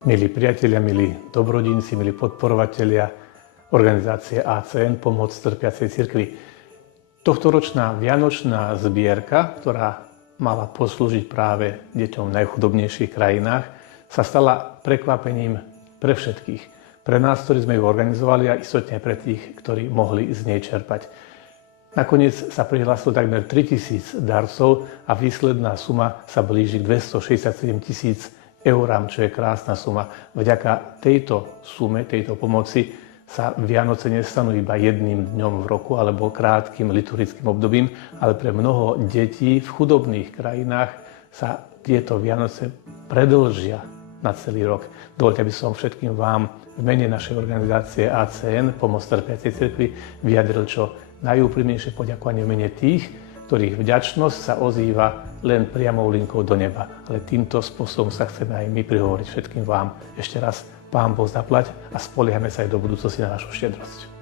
Milí priatelia, milí dobrodinci, milí podporovatelia organizácie ACN Pomoc trpiacej cirkvi. Tohtoročná vianočná zbierka, ktorá mala poslúžiť práve deťom v najchudobnejších krajinách, sa stala prekvapením pre všetkých. Pre nás, ktorí sme ju organizovali, a istotne pre tých, ktorí mohli z nej čerpať. Nakoniec sa prihlásilo takmer 3000 darcov a výsledná suma sa blíži k 267 000 eurám, čo je krásna suma. Vďaka tejto sume, tejto pomoci sa Vianoce nestanú iba jedným dňom v roku alebo krátkym liturgickým obdobím, ale pre mnoho detí v chudobných krajinách sa tieto Vianoce predĺžia na celý rok. Dovoľte, aby som všetkým vám v mene našej organizácie ACN Pomoc trpiacej cirkvi vyjadril čo najúprimnejšie poďakovanie v mene tých, ktorých vďačnosť sa ozýva len priamou linkou do neba. Ale týmto spôsobom sa chceme aj my prihovoriť všetkým vám. Ešte raz, Pán Boh zaplať a spoliehame sa aj do budúcnosti na našu štedrosť.